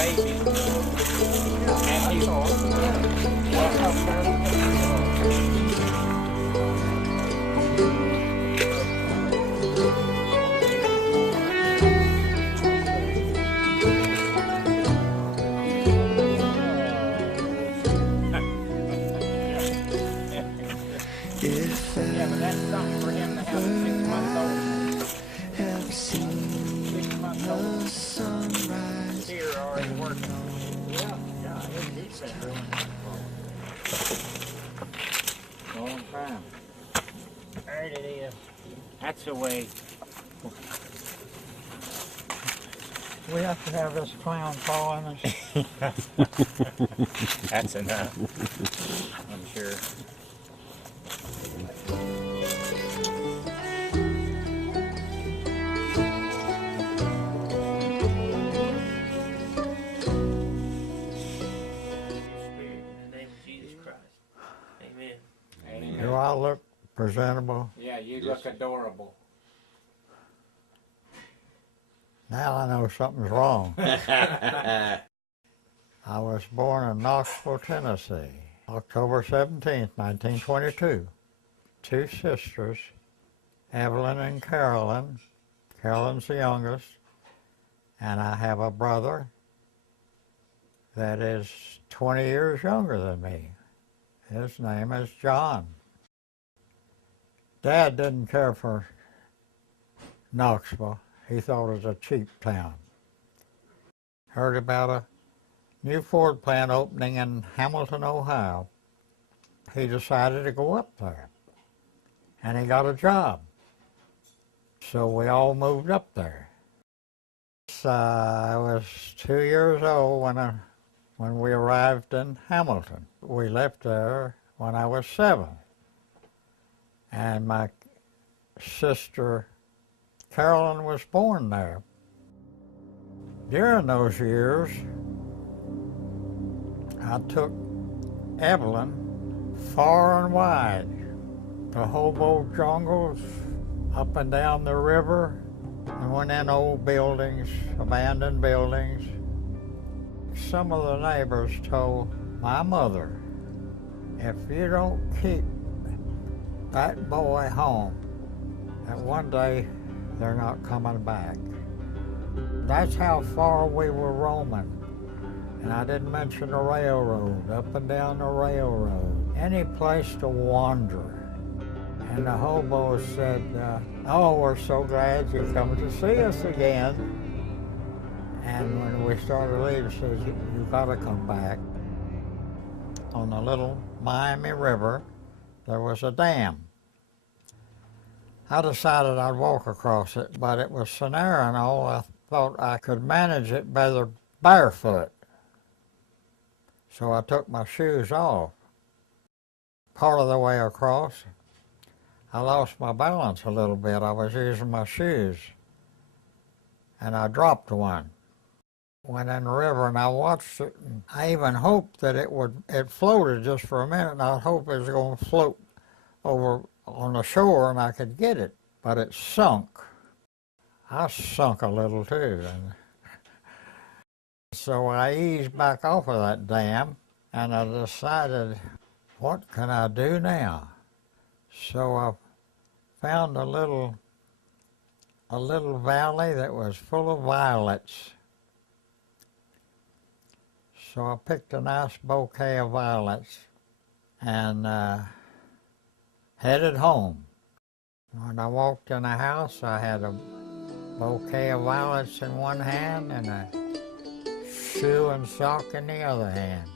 baby. And he, yeah, but that's something for him to have a 6-month-old. 6-month-old deer already working. Yeah, he's been doing that for a long time. Right it is. That's the way. We have to have this clown following us. That's enough. I'm sure. Do I look presentable? Yeah, you look adorable. Now I know something's wrong. I was born in Knoxville, Tennessee, October 17th, 1922. 2 sisters, Evelyn and Carolyn. Carolyn's the youngest. And I have a brother that is 20 years younger than me. His name is John. Dad didn't care for Knoxville. He thought it was a cheap town. Heard about a new Ford plant opening in Hamilton, Ohio. He decided to go up there, and he got a job. So we all moved up there. I was 2 years old when we arrived in Hamilton. We left there when I was 7. And my sister Carolyn was born there. During those years, I took Evelyn far and wide, the hobo jungles, up and down the river, and went in old buildings, abandoned buildings. Some of the neighbors told my mother, if you don't keep that boy home, that one day they're not coming back. That's how far we were roaming. And I didn't mention the railroad, up and down the railroad, any place to wander. And the hobos said, oh, we're so glad you come to see us again. And when we started leaving, she says, you gotta come back. On the little Miami River, there was a dam. I decided I'd walk across it, but it was so narrow and all, I thought I could manage it better barefoot. So I took my shoes off. Part of the way across, I lost my balance a little bit. I was using my shoes, and I dropped one. Went in the river and I watched it, and I even hoped that it floated just for a minute, and I hoped it was going to float over on the shore and I could get it, but it sunk. I sunk a little too. And so I eased back off of that dam, and I decided, what can I do now? So I found a little valley that was full of violets. So I picked a nice bouquet of violets and headed home. When I walked in the house, I had a bouquet of violets in one hand and a shoe and sock in the other hand.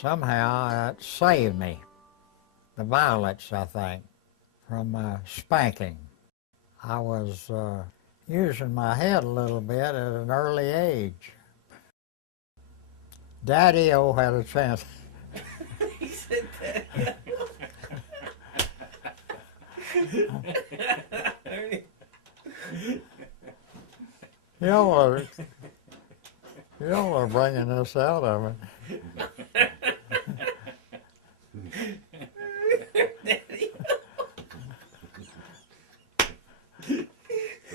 Somehow that saved me, the violets, I think, from spanking. I was using my head a little bit at an early age. Daddy-O had a chance. He said that. Ernie. Y'all are bringing this out of me.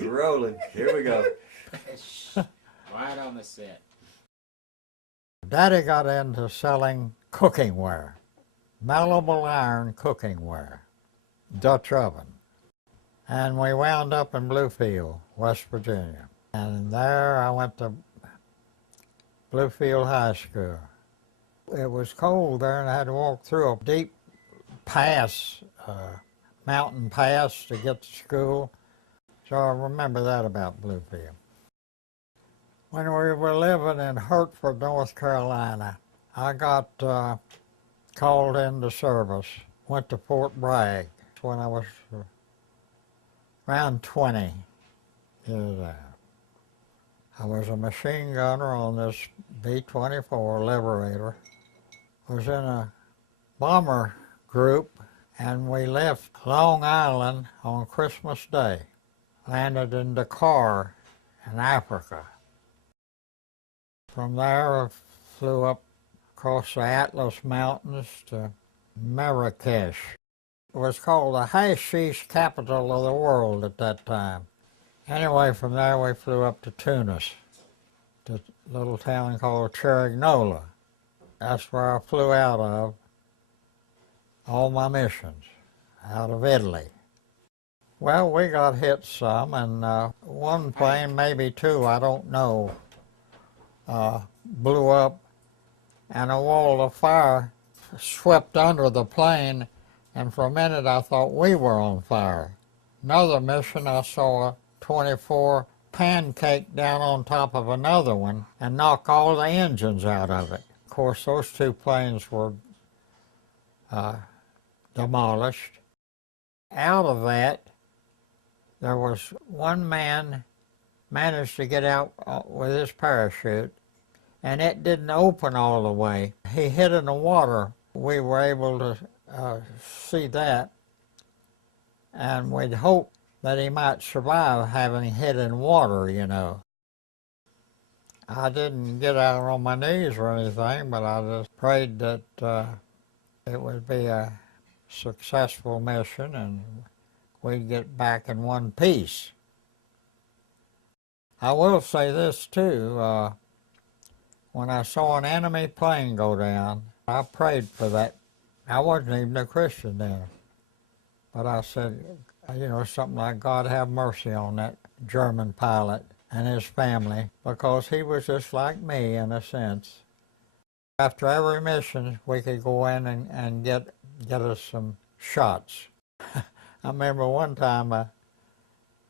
We're rolling. Here we go. Right on the set. Daddy got into selling cooking ware, malleable iron cooking ware, Dutch oven. And we wound up in Bluefield, West Virginia. And there I went to Bluefield High School. It was cold there, and I had to walk through a deep pass, mountain pass to get to school. So I remember that about Bluefield. When we were living in Hertford, North Carolina, I got called into service, went to Fort Bragg when I was around 20 years old. I was a machine gunner on this B-24 Liberator. Was in a bomber group, and we left Long Island on Christmas Day. Landed in Dakar in Africa. From there, I flew up across the Atlas Mountains to Marrakesh. It was called the hashish capital of the world at that time. Anyway, from there we flew up to Tunis, to a little town called Cerignola. That's where I flew out of all my missions, out of Italy. Well, we got hit some, and one plane, maybe two, I don't know, blew up, and a wall of fire swept under the plane, and for a minute I thought we were on fire. Another mission, I saw a 24 pancake down on top of another one and knock all the engines out of it. Of course, those two planes were demolished. Out of that, there was one man managed to get out with his parachute, and it didn't open all the way. He hit in the water. We were able to see that, and we'd hoped that he might survive having hit in water, you know. I didn't get out on my knees or anything, but I just prayed that it would be a successful mission and we'd get back in one piece. I will say this too, when I saw an enemy plane go down, I prayed for that. I wasn't even a Christian then, but I said, you know, something like, God have mercy on that German pilot and his family, because he was just like me in a sense. After every mission, we could go in and get us some shots. I remember one time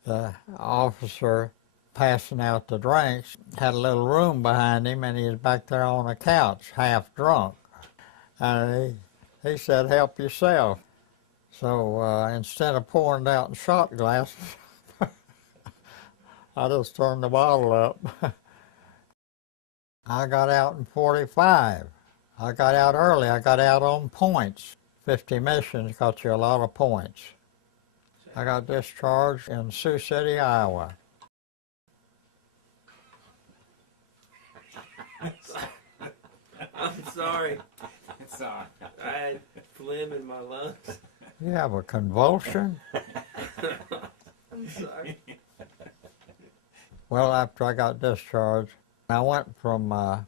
the officer passing out the drinks had a little room behind him, and he was back there on a couch, half drunk. And he said, help yourself. So instead of pouring it out in shot glasses, I just turned the bottle up. I got out in 45. I got out early. I got out on points. 50 missions got you a lot of points. I got discharged in Sioux City, Iowa. I'm sorry. It's on. I had phlegm in my lungs. You have a convulsion? I'm sorry. Well, after I got discharged, I went from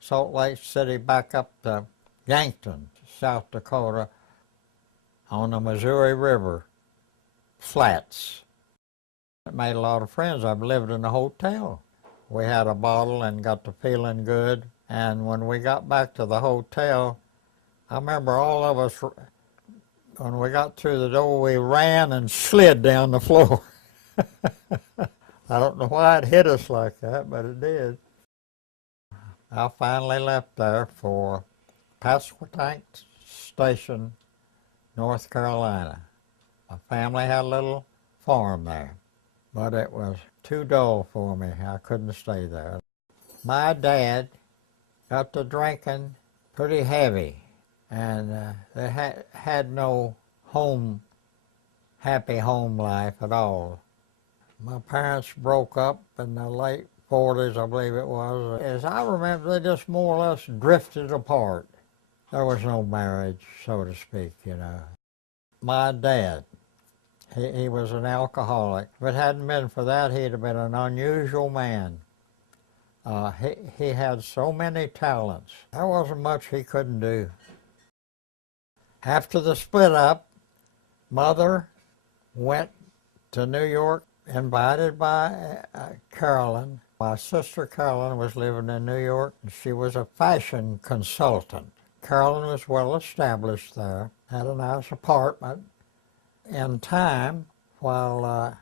Salt Lake City back up to Yankton, South Dakota, on the Missouri River flats. I made a lot of friends. I've lived in a hotel. We had a bottle and got to feeling good. And when we got back to the hotel, I remember all of us, when we got through the door, we ran and slid down the floor. I don't know why it hit us like that, but it did. I finally left there for Pasquotank Station, North Carolina. My family had a little farm there, but it was too dull for me. I couldn't stay there. My dad got to drinking pretty heavy, and they had no happy home life at all. My parents broke up in the late 40s, I believe it was. As I remember, they just more or less drifted apart. There was no marriage, so to speak, you know. My dad, he was an alcoholic. If it hadn't been for that, he'd have been an unusual man. He had so many talents. There wasn't much he couldn't do. After the split up, Mother went to New York, invited by Carolyn. My sister Carolyn was living in New York, and she was a fashion consultant. Carolyn was well established there, had a nice apartment. In time, while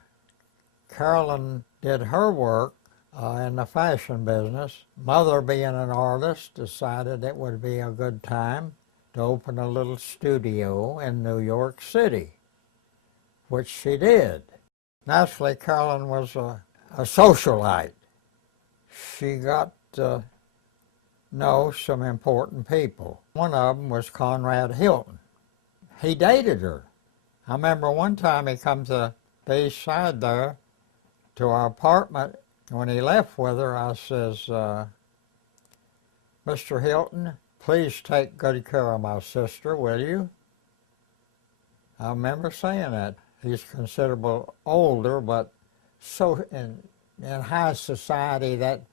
Carolyn did her work in the fashion business, Mother, being an artist, decided it would be a good time to open a little studio in New York City, which she did. Naturally, Carolyn was a socialite. She got to know some important people. One of them was Conrad Hilton. He dated her. I remember one time he come to the east side there to our apartment. When he left with her, I says, Mr. Hilton, please take good care of my sister, will you? I remember saying that. He's considerable older, but so in high society that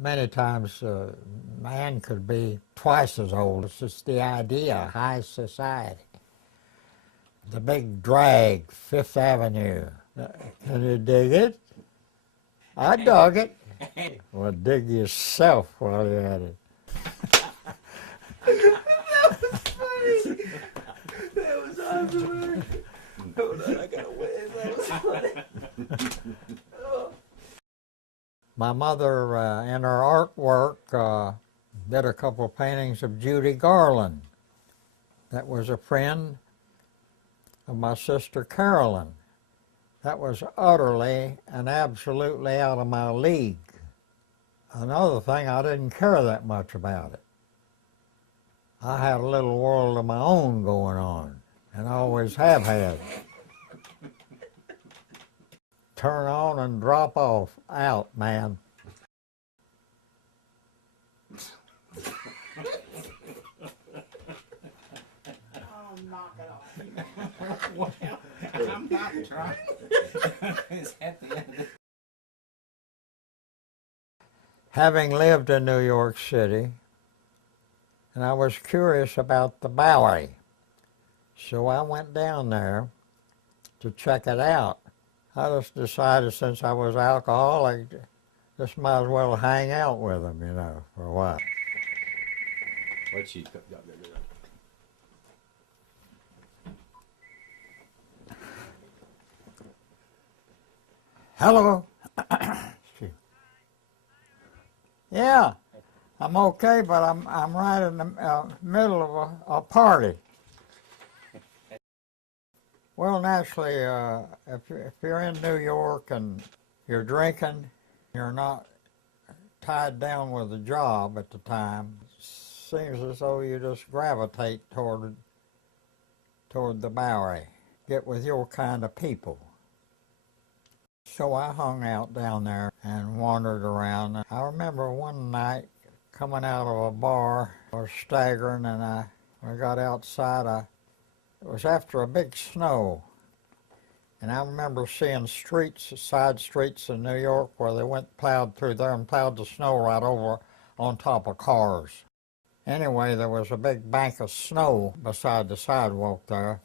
many times a man could be twice as old. It's just the idea, high society. The big drag, Fifth Avenue. Can you dig it? I dug it. Well, dig yourself while you're at it. That was funny. That was awesome. Hold on, I gotta wait. That was funny. Oh. My mother, in her artwork, did a couple of paintings of Judy Garland. That was a friend of my sister Carolyn. That was utterly and absolutely out of my league. Another thing, I didn't care that much about it. I had a little world of my own going on, and I always have had. Turn on and drop off, out, man. Oh, knock it off. Well, I'm not trying. It's at the end of the... Having lived in New York City, and I was curious about the Bowery, so I went down there to check it out. I just decided since I was alcoholic, just might as well hang out with them, you know, for a while. What she Hello. Yeah, I'm okay, but I'm right in the middle of a party. Well, naturally, if you're in New York and you're drinking, you're not tied down with a job at the time. It seems as though you just gravitate toward the Bowery. Get with your kind of people. So I hung out down there and wandered around. I remember one night coming out of a bar, I was staggering, and I got outside. It was after a big snow, and I remember seeing streets, side streets in New York where they plowed through there and plowed the snow right over on top of cars. Anyway, there was a big bank of snow beside the sidewalk there,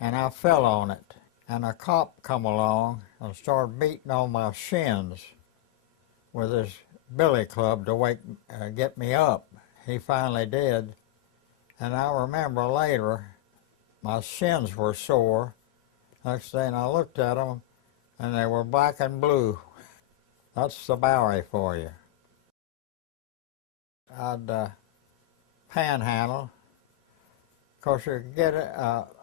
and I fell on it. And a cop come along and started beating on my shins with his billy club to get me up. He finally did. And I remember later, my shins were sore. Next day, and I looked at them, and they were black and blue. That's the Bowery for you. I'd panhandle. Of course, you could get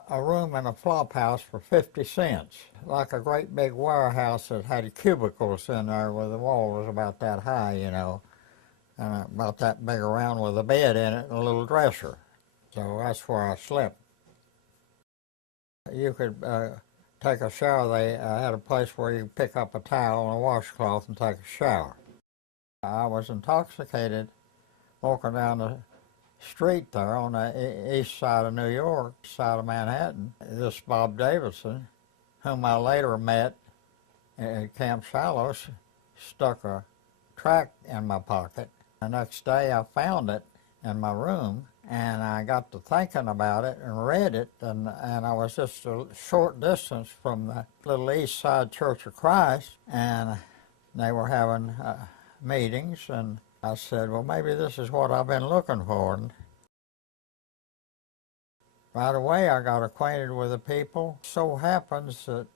a room in a flop house for 50 cents, like a great big warehouse that had cubicles in there where the wall was about that high, you know, and about that big around with a bed in it and a little dresser. So that's where I slept. You could take a shower. They had a place where you could pick up a towel and a washcloth and take a shower. I was intoxicated walking down the street there on the east side of New York, side of Manhattan. This Bob Davidson, whom I later met at Camp Shiloh, stuck a tract in my pocket. The next day I found it in my room, and I got to thinking about it and read it, and I was just a short distance from the little East Side Church of Christ, and they were having meetings, and I said, well, maybe this is what I've been looking for. And right away I got acquainted with the people. So happens that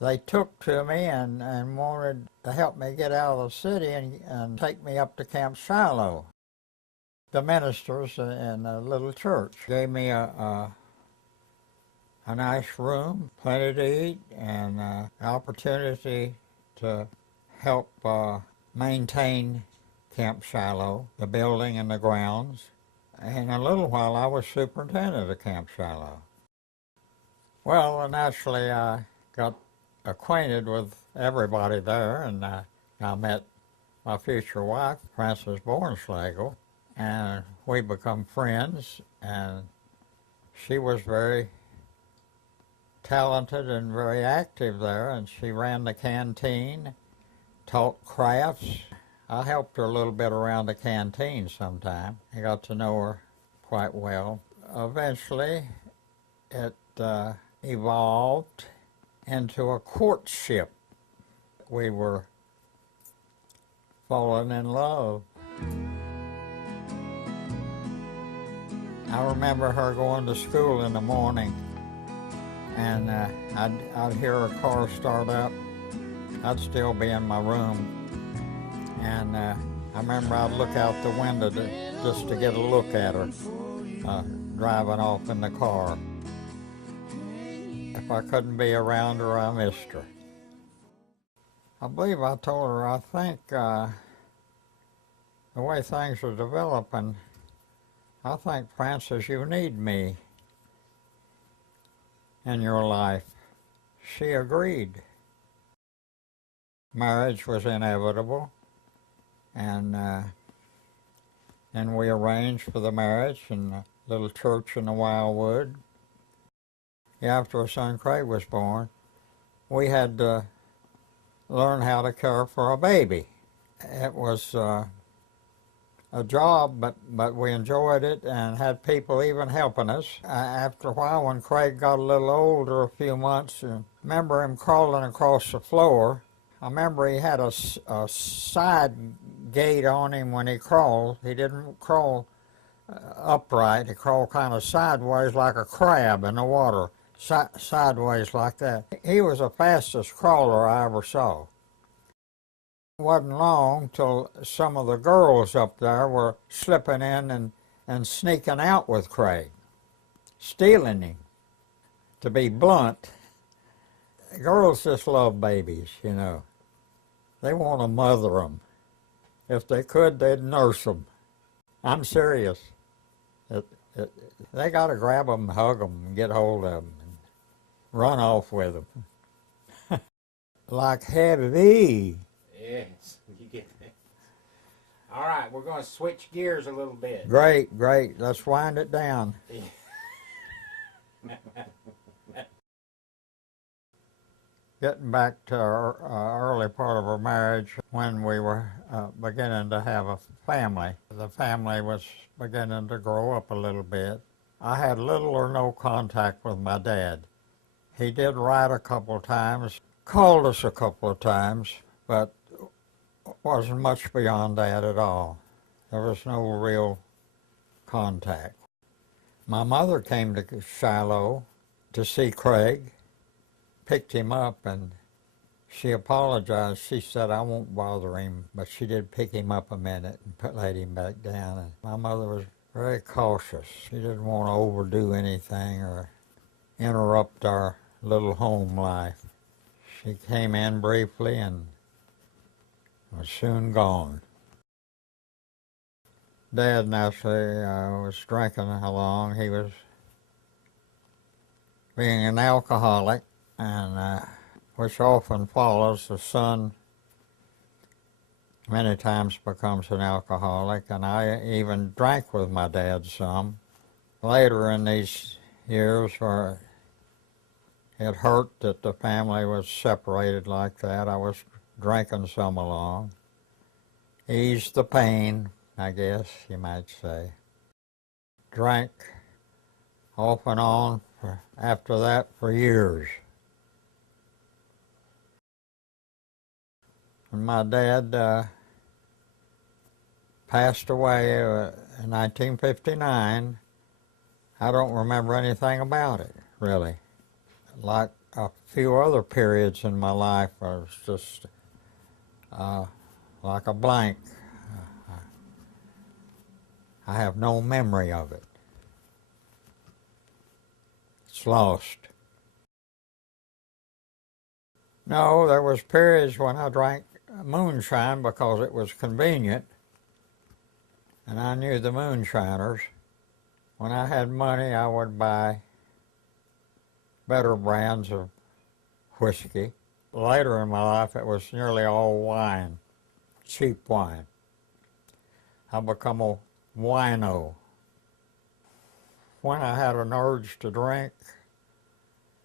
they took to me and wanted to help me get out of the city and take me up to Camp Shiloh. The ministers in the little church gave me a nice room, plenty to eat, and an opportunity to help maintain Camp Shiloh, the building and the grounds. In a little while I was superintendent of Camp Shiloh. Well, naturally I got acquainted with everybody there, and I met my future wife, Frances Bornschlegel, and we become friends, and she was very talented and very active there, and she ran the canteen, taught crafts. I helped her a little bit around the canteen sometime. I got to know her quite well. Eventually, it evolved into a courtship. We were falling in love. I remember her going to school in the morning, and I'd hear her car start up. I'd still be in my room, and I remember I'd look out the window just to get a look at her driving off in the car. If I couldn't be around her, I missed her. I believe I told her, I think the way things are developing, I think, Frances, you need me in your life. She agreed. Marriage was inevitable, and we arranged for the marriage in a little church in the Wildwood. After our son Craig was born, we had to learn how to care for a baby. It was a job, but we enjoyed it and had people even helping us. After a while, when Craig got a little older, a few months, I remember him crawling across the floor. I remember he had a side gait on him when he crawled. He didn't crawl upright. He crawled kind of sideways like a crab in the water, sideways like that. He was the fastest crawler I ever saw. It wasn't long till some of the girls up there were slipping in and sneaking out with Craig, stealing him. To be blunt, girls just love babies, you know. They want to mother them. If they could, they'd nurse them. I'm serious. They got to grab them, hug them, and get hold of them, and run off with them. Like heavy. Yes, you get it. All right, we're going to switch gears a little bit. Great. Let's wind it down. Getting back to our early part of our marriage, when we were beginning to have a family. The family was beginning to grow up a little bit. I had little or no contact with my dad. He did write a couple of times, called us a couple of times, but wasn't much beyond that at all. There was no real contact. My mother came to Shiloh to see Craig, picked him up, and she apologized. She said, I won't bother him, but she did pick him up a minute and laid him back down. And my mother was very cautious. She didn't want to overdo anything or interrupt our little home life. She came in briefly and was soon gone. Dad naturally was drinking along. He was being an alcoholic, and which often follows the son many times becomes an alcoholic, and I even drank with my dad some. Later in these years, where it hurt that the family was separated like that, I was drinking some along. eased the pain, I guess you might say. Drank off and on after that for years. And my dad passed away in 1959. I don't remember anything about it, really. Like a few other periods in my life, I was just like a blank. I have no memory of it. It's lost. No, there was periods when I drank moonshine because it was convenient, and I knew the moonshiners. When I had money, I would buy better brands of whiskey. Later in my life, it was nearly all wine, cheap wine. I become a wino. When I had an urge to drink,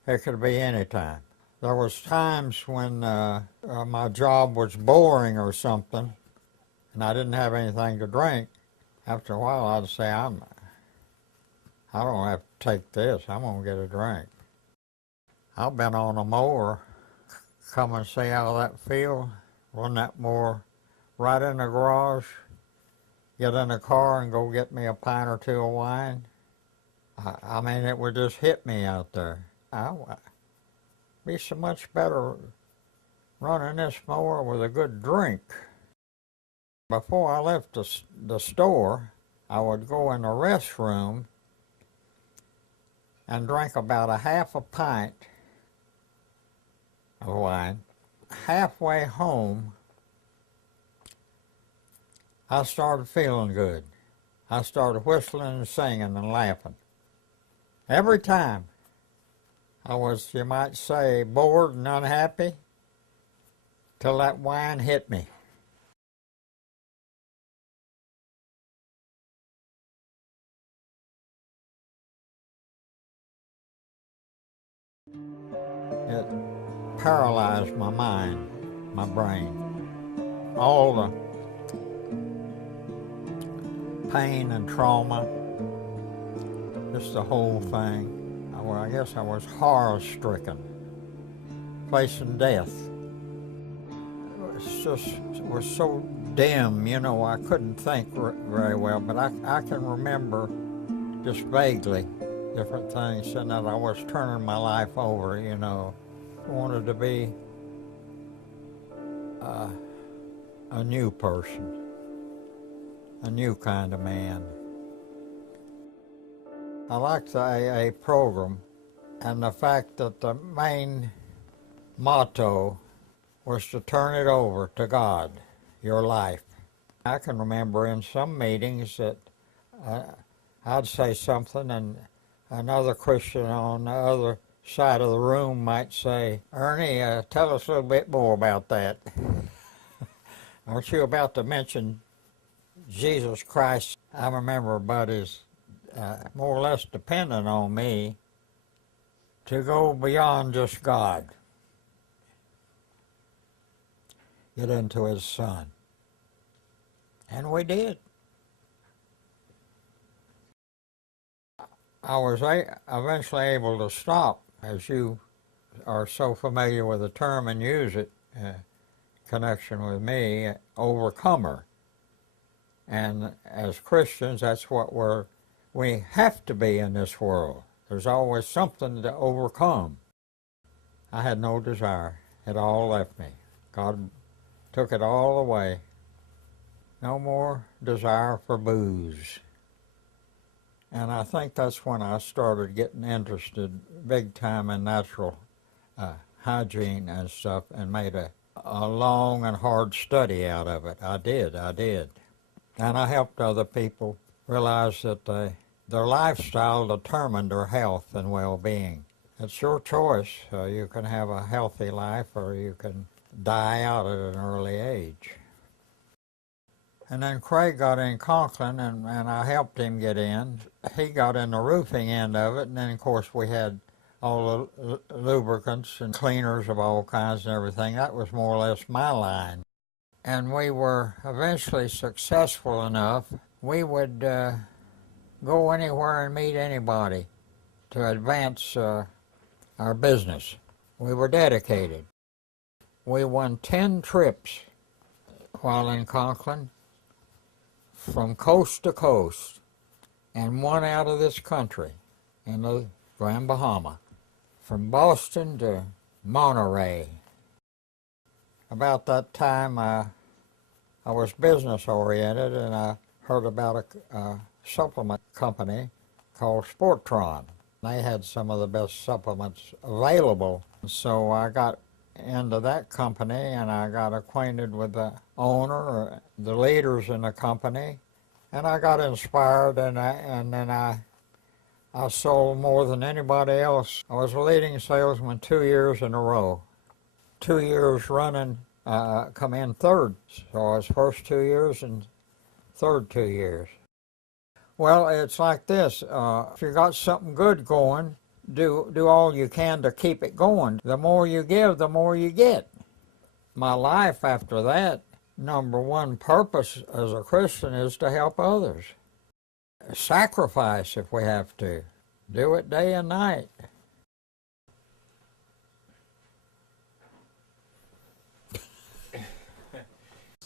it could be any time. There was times when my job was boring or something, and I didn't have anything to drink. After a while, I'd say, I don't have to take this. I'm going to get a drink. I've been on a mower. Come and see how that feels. Run that mower right in the garage. Get in the car and go get me a pint or two of wine. I mean, it would just hit me out there. Be so much better running this mower with a good drink. Before I left the store, I would go in the restroom and drink about a half a pint of wine. Halfway home, I started feeling good. I started whistling and singing and laughing. Every time I was, you might say, bored and unhappy, till that wine hit me. It paralyzed my mind, my brain. All the pain and trauma, just the whole thing. I guess I was horror-stricken, facing death. It was so dim, you know, I couldn't think very well, but I can remember just vaguely different things, and that I was turning my life over, you know. I wanted to be a new person, a new kind of man. I liked the AA program and the fact that the main motto was to turn it over to God, your life. I can remember in some meetings that I'd say something and another Christian on the other side of the room might say, Ernie, tell us a little bit more about that. Aren't you about to mention Jesus Christ? I remember buddies more or less dependent on me to go beyond just God, get into His Son. And we did. I was eventually able to stop, as you are so familiar with the term and use it in connection with me, overcomer. And as Christians, that's what we have to be in this world. There's always something to overcome. I had no desire. It all left me. God took it all away. No more desire for booze. And I think that's when I started getting interested big time in natural hygiene and stuff, and made a long and hard study out of it. I did. And I helped other people realize that their lifestyle determined their health and well-being. It's your choice. You can have a healthy life or you can die out at an early age. And then Craig got in Conklin, and I helped him get in. He got in the roofing end of it, and then, of course, we had all the lubricants and cleaners of all kinds and everything. That was more or less my line. and we were eventually successful enough, we would go anywhere and meet anybody to advance our business. We were dedicated. We won 10 trips while in Conklin, from coast to coast, and one out of this country in the Grand Bahama, from Boston to Monterey. About that time, I was business oriented, and I heard about a supplement company called Sportron. They had some of the best supplements available, so I got into that company, and I got acquainted with the owner, the leaders in the company, and I got inspired, and then I sold more than anybody else. I was a leading salesman 2 years in a row. 2 years running, come in third. So I was first 2 years and third 2 years. Well, it's like this. If you got something good going, do all you can to keep it going. The more you give, the more you get. My life after that, number one purpose as a Christian is to help others. Sacrifice if we have to. Do it day and night.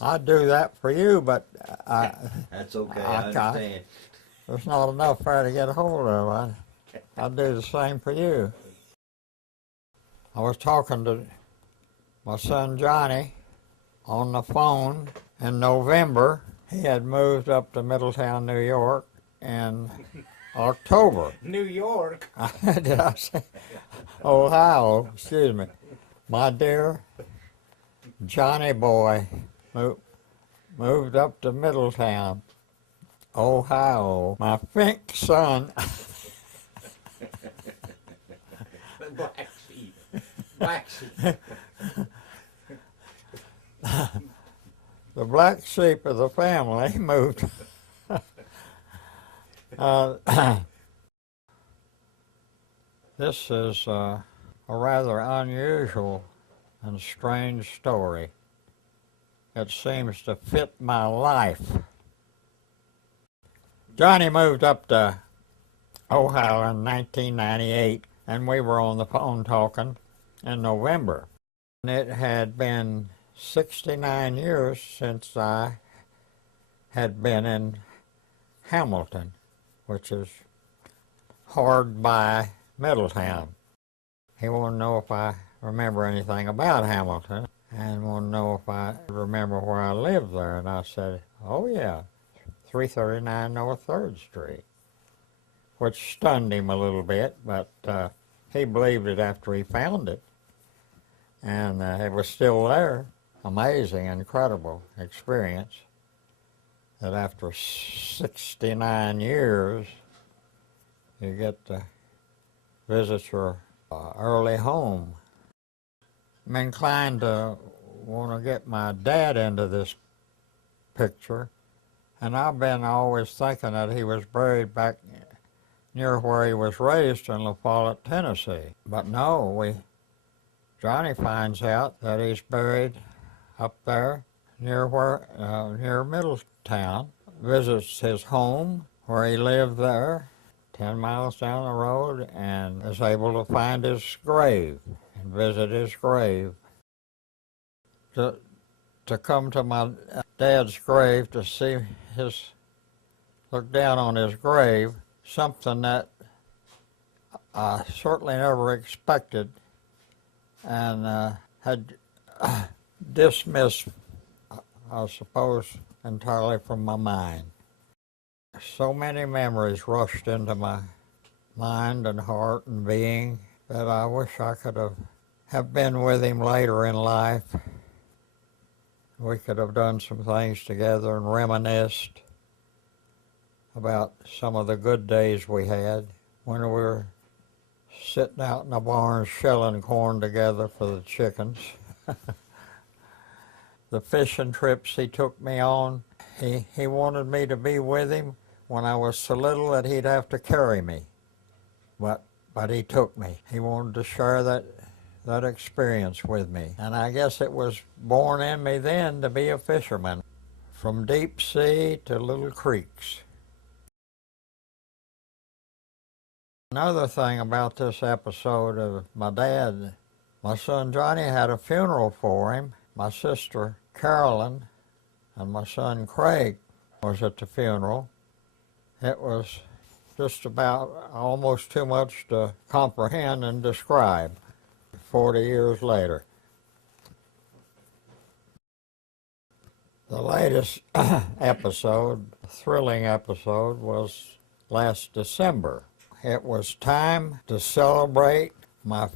I'd do that for you, but That's okay, I understand. there's not enough there to get a hold of. I'd do the same for you. I was talking to my son Johnny on the phone in November. He had moved up to Middletown, New York in October. New York. Did I say Ohio? Excuse me. My dear Johnny boy moved up to Middletown, Ohio. My pink son. Black sheep. Black sheep. The black sheep of the family moved. This is a rather unusual and strange story. It seems to fit my life. Johnny moved up to Ohio in 1998, and we were on the phone talking in November. And it had been 69 years since I had been in Hamilton, which is hard by Middletown. He wanted to know if I remember anything about Hamilton, and wanted to know if I remember where I lived there. And I said, oh yeah, 339 North 3rd Street, which stunned him a little bit, but he believed it after he found it. And it was still there. Amazing, incredible experience that after 69 years, you get to visit your early home. I'm inclined to want to get my dad into this picture, and I've been always thinking that he was buried back near where he was raised in La Follette, Tennessee. But no, Johnny finds out that he's buried up there near Middletown, visits his home where he lived there, 10 miles down the road, and is able to find his grave and visit his grave. To come to my dad's grave to see look down on his grave, something that I certainly never expected and had dismissed, I suppose, entirely from my mind. So many memories rushed into my mind and heart and being that I wish I could have been with him later in life. We could have done some things together and reminisced about some of the good days we had when we were sitting out in the barn shelling corn together for the chickens. The fishing trips he took me on, he wanted me to be with him when I was so little that he'd have to carry me. But he took me. He wanted to share that experience with me. And I guess it was born in me then to be a fisherman, from deep sea to little creeks. Another thing about this episode of my dad, my son Johnny had a funeral for him. My sister Carolyn and my son Craig was at the funeral. It was just about almost too much to comprehend and describe 40 years later. The latest episode, thrilling episode, was last December. It was time to celebrate my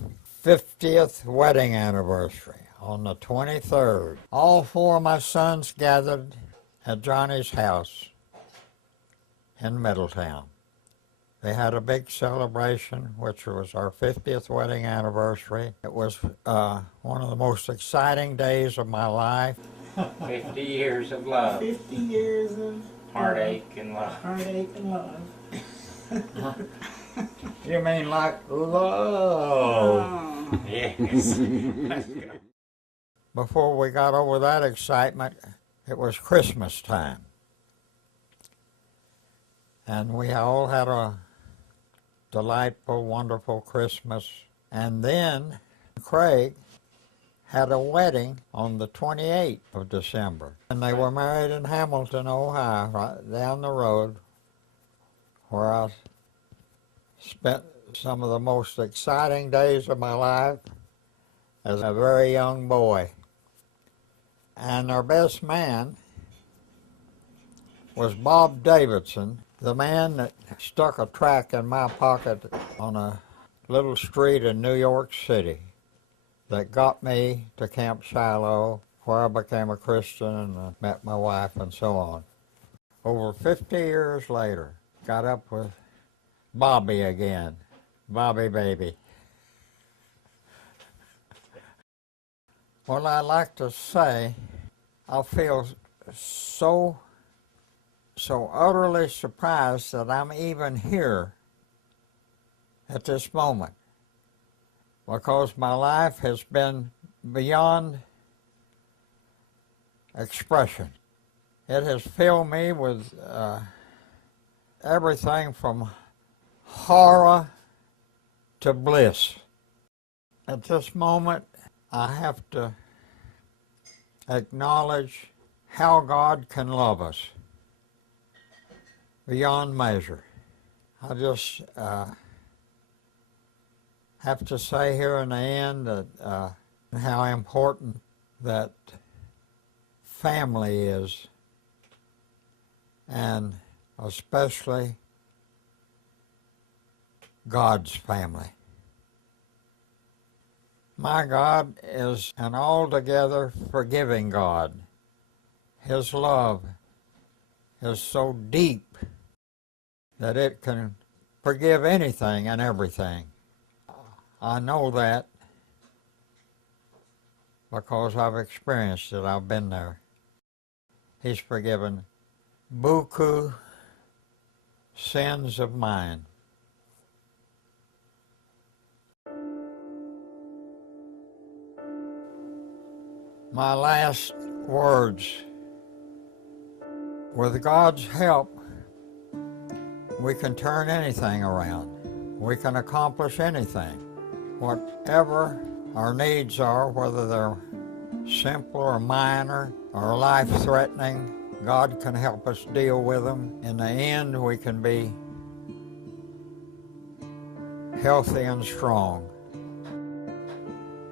50th wedding anniversary on the 23rd. All four of my sons gathered at Johnny's house in Middletown. They had a big celebration, which was our 50th wedding anniversary. It was one of the most exciting days of my life. 50 years of love. 50 years of Heartache and love. heartache and love. You mean like love? Yes. Before we got over that excitement, it was Christmas time. And we all had a delightful, wonderful Christmas. And then Craig had a wedding on the 28th of December. And they were married in Hamilton, Ohio, right down the road, where I spent some of the most exciting days of my life as a very young boy. And our best man was Bob Davidson, the man that stuck a tract in my pocket on a little street in New York City that got me to Camp Shiloh, where I became a Christian and met my wife and so on. Over 50 years later, got up with Bobby again, Bobby baby. Well, I'd like to say I feel so utterly surprised that I'm even here at this moment, because my life has been beyond expression. It has filled me with everything from horror to bliss. At this moment, I have to acknowledge how God can love us beyond measure. I just have to say here in the end that how important that family is, and especially God's family. My God is an altogether forgiving God. His love is so deep that it can forgive anything and everything. I know that because I've experienced it. I've been there. He's forgiven beaucoup sins of mine. My last words: with God's help, we can turn anything around. We can accomplish anything. Whatever our needs are, whether they're simple or minor or life-threatening, God can help us deal with them. In the end, we can be healthy and strong.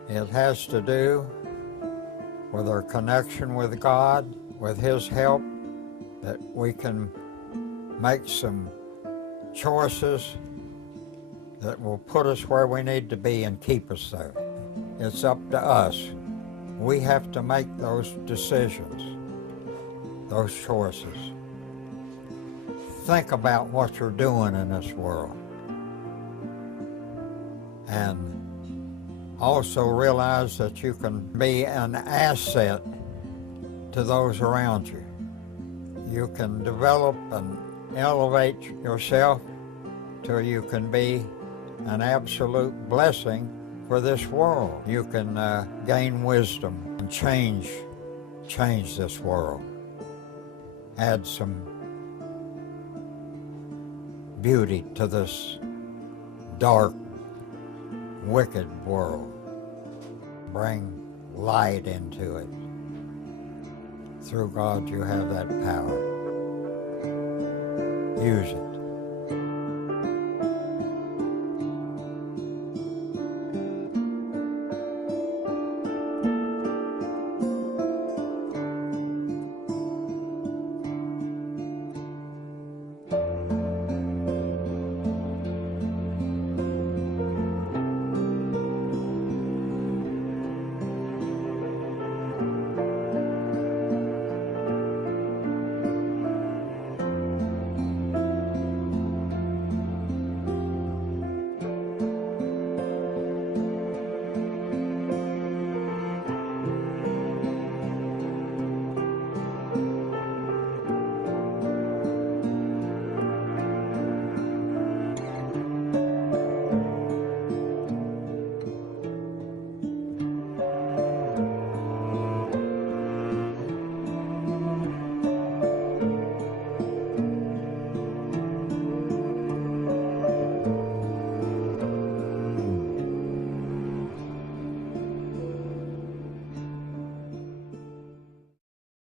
It has to do with our connection with God, with His help, that we can make some choices that will put us where we need to be and keep us there. It's up to us. We have to make those decisions, those choices. Think about what you're doing in this world. And also realize that you can be an asset to those around you. You can develop and elevate yourself till you can be an absolute blessing for this world. You can gain wisdom and change this world. Add some beauty to this dark, wicked world. Bring light into it. Through God, you have that power. Use it.